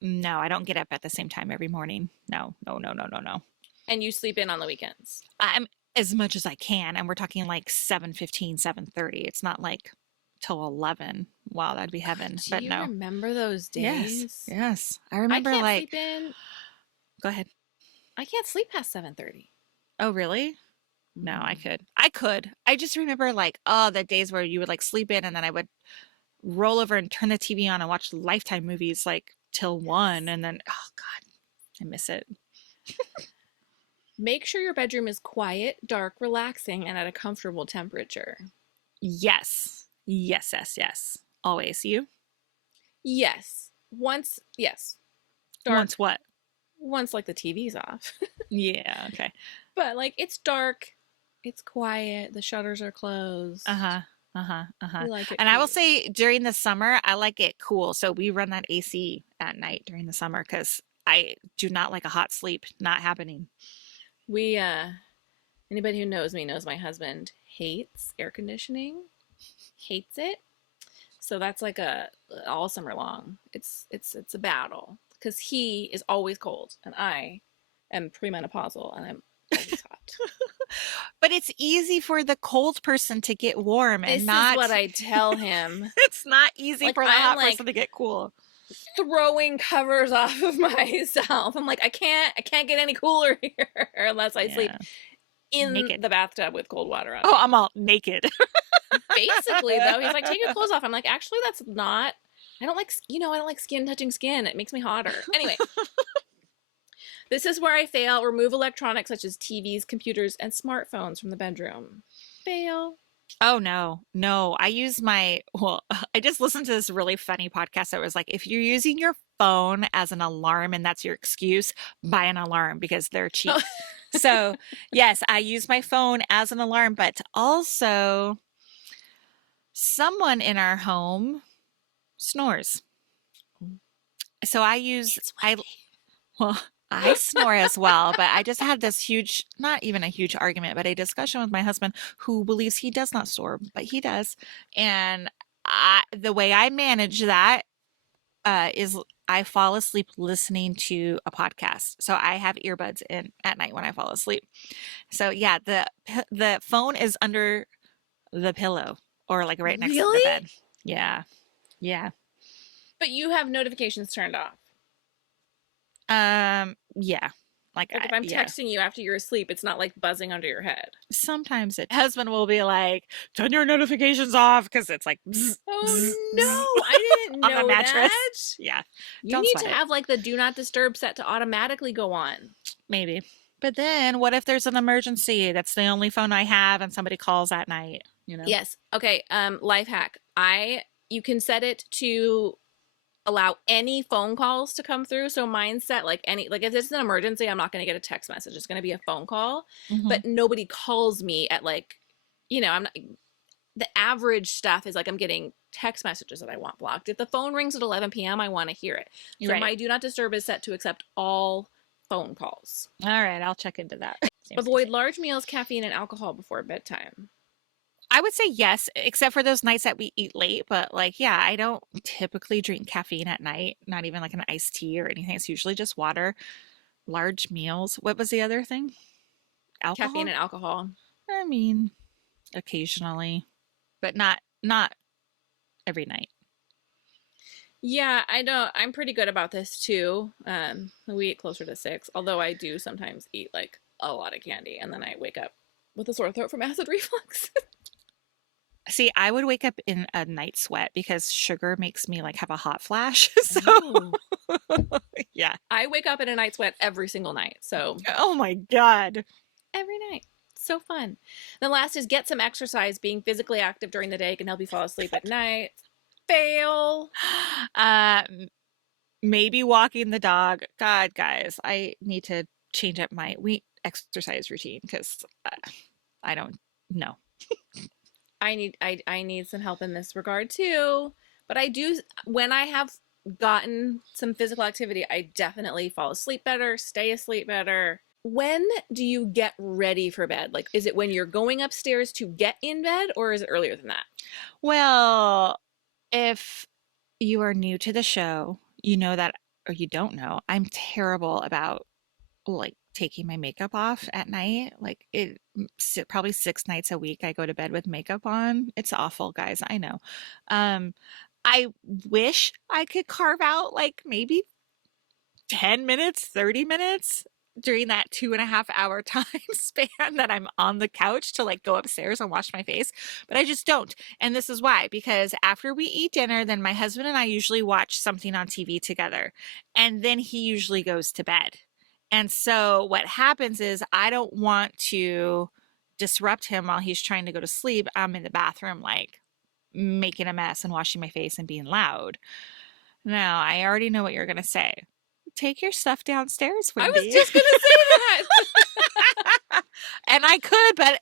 no, I don't get up at the same time every morning. No, no, no, no, no, no. And you sleep in on the weekends? as much as I can. And we're talking like 7:15, 7:30. It's not like till 11. Wow, that'd be heaven. Do But you no. remember those Yes. days? Yes. I I remember can't like, sleep in. go ahead. I can't sleep past 7:30. Oh, really? No, I Mm. could. I could. I just remember like, oh, the days where you would like sleep in and then I would roll over and turn the TV on and watch Lifetime movies like till 1 and then oh God, I miss it. Make sure your bedroom is quiet, dark, relaxing, and at a comfortable temperature. Yes. Yes, yes, yes. Always. You? Yes. Once Dark. what? Once like the TV's off. Yeah, okay. But like it's dark, it's quiet, the shutters are closed. Uh-huh. Uh-huh. Uh-huh. We like it And I will cool. say during the summer, I like it cool. So we run that AC at night during the summer because I do not like a hot sleep. Not happening. We anybody who knows me knows my husband hates air conditioning. Hates it. So that's like a all summer long. It's a battle because he is always cold and I am premenopausal and I'm always hot. But it's easy for the cold person to get warm and This is not what I tell him. it's not easy Like for the I'm hot person like to get cool. throwing covers off of myself. I'm like I can't get any cooler here unless I sleep Yeah. in Naked. the bathtub with cold water on Oh, me. I'm all naked. Basically though, he's like take your clothes off. I'm like actually that's not I don't like skin touching skin. It makes me hotter. Anyway, this is where I fail. Remove electronics such as TVs, computers, and smartphones from the bedroom. Fail. Oh no, no. I use my, well, I just listened to this really funny podcast that was like, if you're using your phone as an alarm and that's your excuse, buy an alarm because they're cheap. So, yes, I use my phone as an alarm, but also someone in our home snores. So It's I, Wendy. well, I snore as well, but I just had this huge, not even a huge argument, but a discussion with my husband who believes he does not snore, but he does. And the way I manage that is I fall asleep listening to a podcast. So I have earbuds in at night when I fall asleep. So yeah, the phone is under the pillow or like right next to the Really? bed. Yeah. Yeah. But you have notifications turned off. Yeah. Like Like I if I'm yeah. texting you after you're asleep, it's not like buzzing under your head. Sometimes it husband will be like, turn your notifications off because it's like bzz, bzz, Oh bzz no, I didn't on the know mattress. that. Yeah. You Don't need sweat to it. have like the do not disturb set to automatically go on. Maybe. But then what if there's an emergency? That's the only phone I have and somebody calls at night, you know? Yes. Okay. Life hack. You can set it to allow any phone calls to come through. So mine set like any like if it's an emergency, I'm not gonna get a text message. It's gonna be a phone call. Hmm. But nobody calls me at like, I'm not the average stuff is like I'm getting text messages that I want blocked. If the phone rings at 11 p.m., I want to hear it. You're So right. my do not disturb is set to accept all phone calls. All right, I'll check into that. Avoid large meals, caffeine, and alcohol before bedtime. I would say yes, except for those nights that we eat late. But like, yeah, I don't typically drink caffeine at night, not even like an iced tea or anything. It's usually just water, large meals. What was the other thing? Caffeine Alcohol? and alcohol. I mean, occasionally, but not every night. Yeah, I don't. I'm pretty good about this too. We eat closer to 6, although I do sometimes eat like a lot of candy, and then I wake up with a sore throat from acid reflux. See, I would wake up in a night sweat because sugar makes me like have a hot flash. So, Oh. yeah. I wake up in a night sweat every single night, so Oh my God. every night. So fun. The last is get some exercise. Being physically active during the day can help you fall asleep at night. Fail. Uh, maybe walking the dog. God, guys, I need to change up my exercise routine because I don't know. I need some help in this regard too. But I do when I have gotten some physical activity, I definitely fall asleep better, stay asleep better. When do you get ready for bed? Like, is it when you're going upstairs to get in bed, or is it earlier than that? Well, if you are new to the show, you know that, or you don't know, I'm terrible about like taking my makeup off at night. Like probably 6 nights a week I go to bed with makeup on. It's awful, guys. I know. Um, I wish I could carve out like maybe 10 minutes, 30 minutes during that 2.5 hour time span that I'm on the couch to like go upstairs and wash my face, but I just don't. And this is why, because after we eat dinner, then my husband and I usually watch something on TV together, and then he usually goes to bed. And so what happens is I don't want to disrupt him while he's trying to go to sleep. I'm in the bathroom, like making a mess and washing my face and being loud. Now, I already know what you're going to say. Take your stuff downstairs, I Wendy. was just going to say that. And I could, but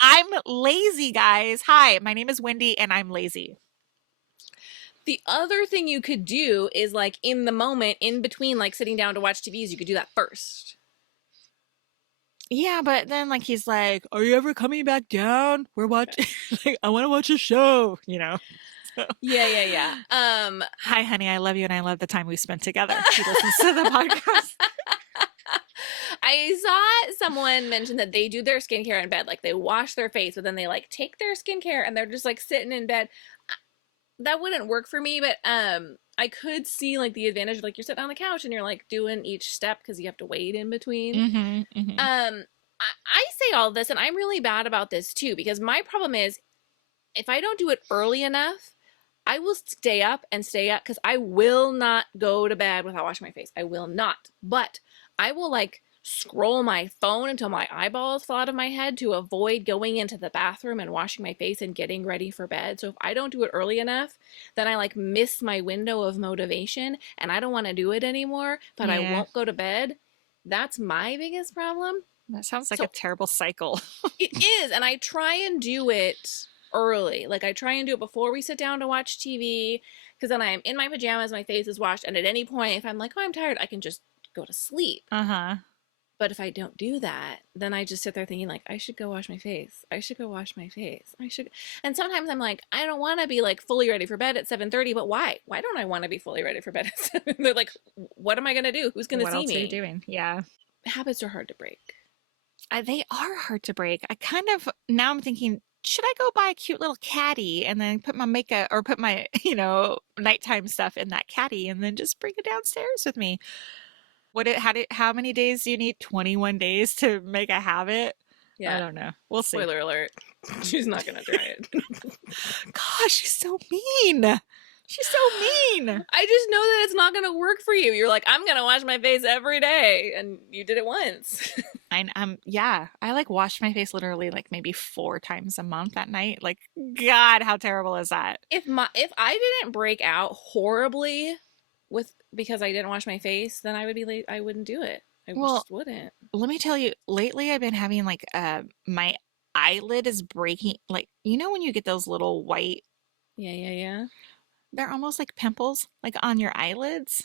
I'm lazy, guys. Hi, my name is Wendy, and I'm lazy. The other thing you could do is like in the moment, in between like sitting down to watch TVs, you could do that first. Yeah, but then like he's like, "Are you ever coming back down? We're watching. Like, I want to watch a show." So. Yeah. Hi, honey. I love you, and I love the time we spent together. He listens to the podcast. I saw someone mention that they do their skincare in bed. Like they wash their face, but then they like take their skincare and they're just like sitting in bed. That wouldn't work for me, but I could see like the advantage of like you're sitting on the couch and you're like doing each step because you have to wait in between. I say all this, and I'm really bad about this too, because my problem is if I don't do it early enough, I will stay up because I will not go to bed without washing my face. I will not. But I will like scroll my phone until my eyeballs fall out of my head to avoid going into the bathroom and washing my face and getting ready for bed. So if I don't do it early enough, then I like miss my window of motivation and I don't want to do it anymore, but I won't go to bed. That's my biggest problem. That sounds like a terrible cycle. It is. And I try and do it early. Like I try and do it before we sit down to watch TV, because then I'm in my pajamas, my face is washed, and at any point if I'm like, oh, I'm tired, I can just go to sleep. But if I don't do that, then I just sit there thinking like, I should go wash my face. I should go wash my face. I should. And sometimes I'm like, I don't want to be like fully ready for bed at 7:30, but why? Why don't I want to be fully ready for bed at 7? They're like, what am I going to do? Who's going to see me? What else are you doing? Yeah. Habits are hard to break. They are hard to break. Now I'm thinking, should I go buy a cute little caddy and then put my makeup or put my, nighttime stuff in that caddy and then just bring it downstairs with me? How many days do you need? 21 days to make a habit? Yeah. I don't know. We'll see. Spoiler alert. She's not going to try it. Gosh, she's so mean. She's so mean. I just know that it's not going to work for you. You're like, I'm going to wash my face every day. And you did it once. Yeah. I like wash my face literally like maybe 4 times a month at night. Like, God, how terrible is that? If I didn't break out horribly because I didn't wash my face, then I would be late. I wouldn't do it. I just wouldn't. Let me tell you, lately I've been having like my eyelid is breaking. Like, when you get those little white. Yeah. They're almost like pimples, like on your eyelids.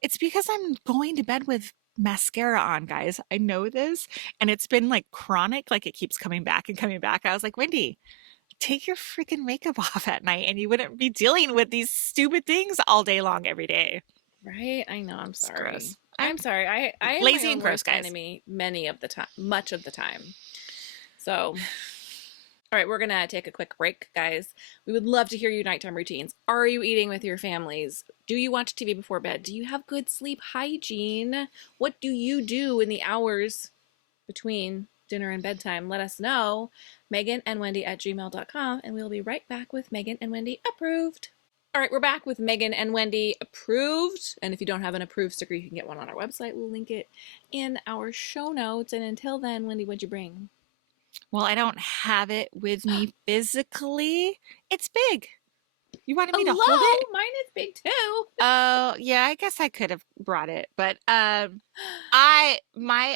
It's because I'm going to bed with mascara on, guys. I know this. And it's been like chronic, like it keeps coming back and coming back. I was like, Wendy, take your freaking makeup off at night and you wouldn't be dealing with these stupid things all day long every day. Right? I know. I'm sorry. Gross. I'm sorry. I am lazy my and own gross, worst guys. enemy much of the time. So, all right, we're going to take a quick break, guys. We would love to hear your nighttime routines. Are you eating with your families? Do you watch TV before bed? Do you have good sleep hygiene? What do you do in the hours between dinner and bedtime? Let us know. meganandwendy@gmail.com, and we'll be right back with Megan and Wendy Approved. All right, we're back with Megan and Wendy Approved. And if you don't have an approved sticker, you can get one on our website. We'll link it in our show notes. And until then, Wendy, what'd you bring? Well, I don't have it with me physically. It's big. You wanted me to hold it? Mine is big too. Oh, yeah, I guess I could have brought it. But my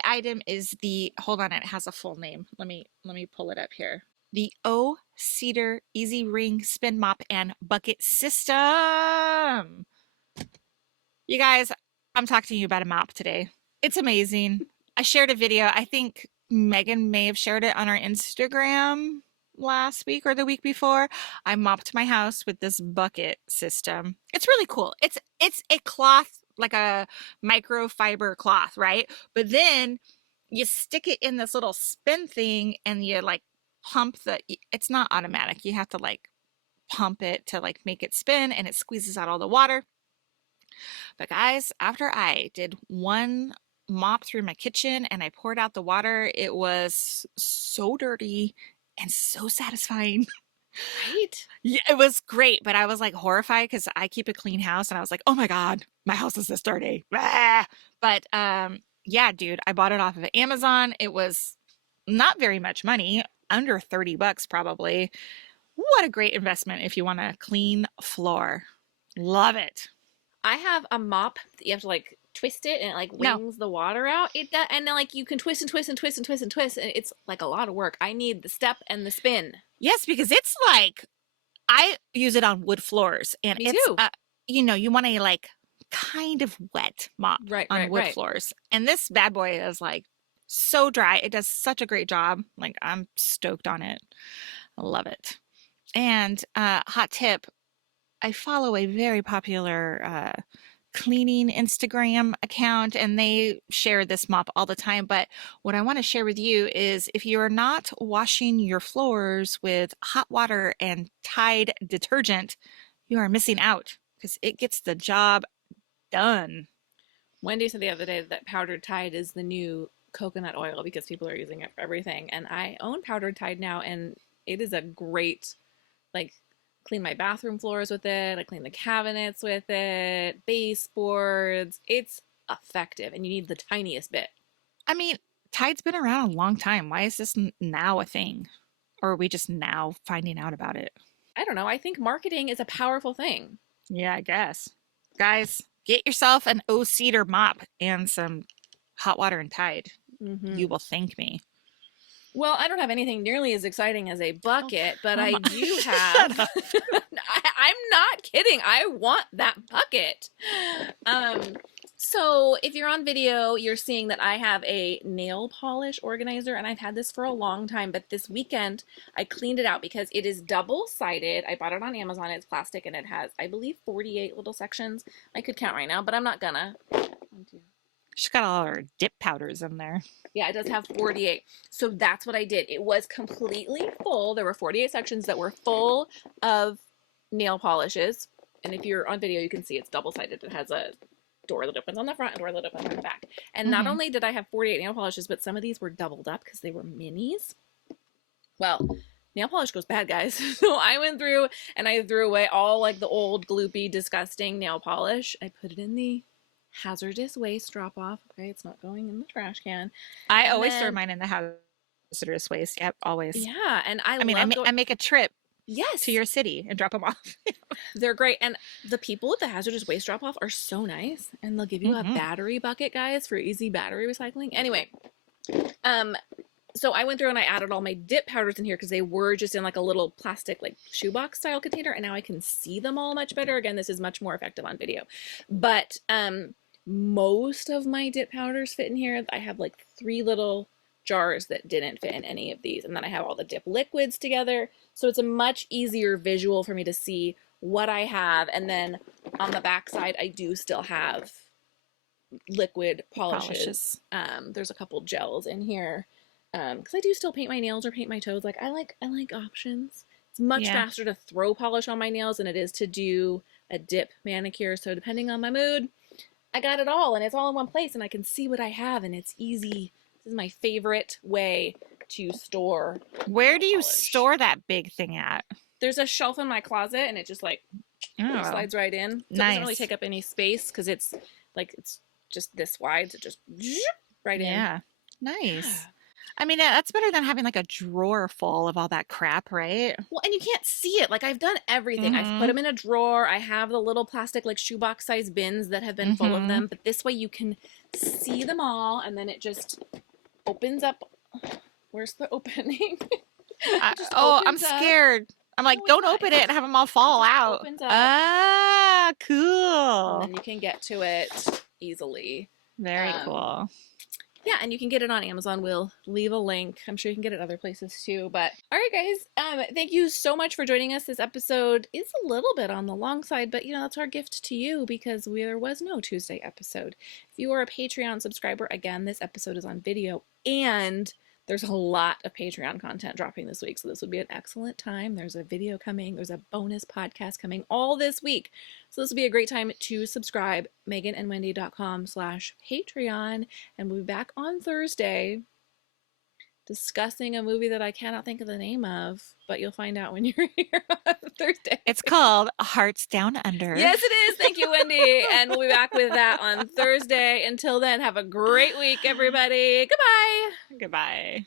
item is hold on, it has a full name. Let me pull it up here. The O Cedar Easy Ring Spin Mop and Bucket System. You guys, I'm talking to you about a mop today. It's amazing. I shared a video. I think Megan may have shared it on our Instagram last week or the week before. I mopped my house with this bucket system. It's really cool. It's a cloth like a microfiber cloth, right? But then you stick it in this little spin thing and you like pump it's not automatic. You have to like pump it to like make it spin and it squeezes out all the water. But guys, after I did one mop through my kitchen and I poured out the water, it was so dirty and so satisfying. Right? Yeah, it was great, but I was like horrified because I keep a clean house and I was like, oh my God, my house is this dirty. Ah! But yeah, dude, I bought it off of Amazon. It was not very much money, under $30 probably. What a great investment if you want a clean floor. Love it. I have a mop that you have to like twist it and it like No, wings the water out. It does, and then like you can twist and twist and twist and twist and twist, and it's like a lot of work. I need the step and the spin. yes, because it's like I use it on wood floors and Me it's too. you want a like kind of wet mop Right, on right, wood right. floors. And this bad boy is like so dry. It does such a great job. Like I'm stoked on it. I love it. And hot tip, I follow a very popular cleaning Instagram account and they share this mop all the time. But what I want to share with you is if you are not washing your floors with hot water and Tide detergent, you are missing out because it gets the job done. Wendy said the other day that powdered Tide is the new coconut oil because people are using it for everything. And I own powdered Tide now, and it is a great, like, clean my bathroom floors with it. I clean the cabinets with it, baseboards. It's effective, and you need the tiniest bit. I mean, Tide's been around a long time. Why is this now a thing? Or are we just now finding out about it? I don't know. I think marketing is a powerful thing. Yeah, I guess. Guys, get yourself an O-Cedar mop and some hot water and Tide. You will thank me. Well, I don't have anything nearly as exciting as a bucket, but come I on. do Shut have. up. I'm not kidding. I want that bucket. So if you're on video, you're seeing that I have a nail polish organizer, and I've had this for a long time, but this weekend I cleaned it out because it is double-sided. I bought it on Amazon. It's plastic, and it has, I believe, 48 little sections. I could count right now, but I'm not gonna. 1, 2. She's got all her dip powders in there. Yeah, it does have 48. So that's what I did. It was completely full. There were 48 sections that were full of nail polishes. And if you're on video, you can see it's double-sided. It has a door that opens on the front and door that opens on the back. And not only did I have 48 nail polishes, but some of these were doubled up because they were minis. Well, nail polish goes bad, guys. So I went through and I threw away all like the old, gloopy, disgusting nail polish. I put it in the hazardous waste drop off. Okay, it's not going in the trash can. I And always throw then- mine in the hazardous waste. Yep, always. Yeah, and I mean, love I make a trip yes, to your city and drop them off. they're great. And the people at the hazardous waste drop off are so nice, and they'll give you a battery bucket, guys, for easy battery recycling. Anyway, so I went through and I added all my dip powders in here because they were just in like a little plastic like shoebox style container, and now I can see them all much better. Again, this is much more effective on video. But most of my dip powders fit in here. I have like 3 little jars that didn't fit in any of these, and then I have all the dip liquids together, so it's a much easier visual for me to see what I have. And then on the back side, I do still have liquid polishes. There's a couple gels in here because I do still paint my nails or paint my toes. Like I like options. It's much faster to throw polish on my nails than it is to do a dip manicure. So depending on my mood, I got it all, and it's all in one place, and I can see what I have, and it's easy. This is my favorite way to store. Where do you polish. store that big thing at? There's a shelf in my closet, and it just like slides right in. So it doesn't really take up any space because it's just this wide, so just right in. Yeah, nice. Yeah. I mean, that's better than having like a drawer full of all that crap, right? Well, and you can't see it. Like I've done everything. I've put them in a drawer. I have the little plastic like shoebox size bins that have been full of them. But this way you can see them all, and then it just opens up. Where's the opening? I'm scared. I'm like, don't open it and have them all fall out. Opens up. Ah, cool. And then you can get to it easily. Very cool. Yeah, and you can get it on Amazon. We'll leave a link. I'm sure you can get it other places too. But all right, guys. Thank you so much for joining us. This episode is a little bit on the long side, but that's our gift to you because there was no Tuesday episode. If you are a Patreon subscriber, again, this episode is on video and there's a lot of Patreon content dropping this week, so this would be an excellent time. There's a video coming, there's a bonus podcast coming all this week. So this would be a great time to subscribe, meganandwendy.com/Patreon, and we'll be back on Thursday discussing a movie that I cannot think of the name of, but you'll find out when you're here on Thursday. It's called Hearts Down Under. Yes, it is. Thank you, Wendy. And we'll be back with that on Thursday. Until then, have a great week, everybody. Goodbye. Goodbye.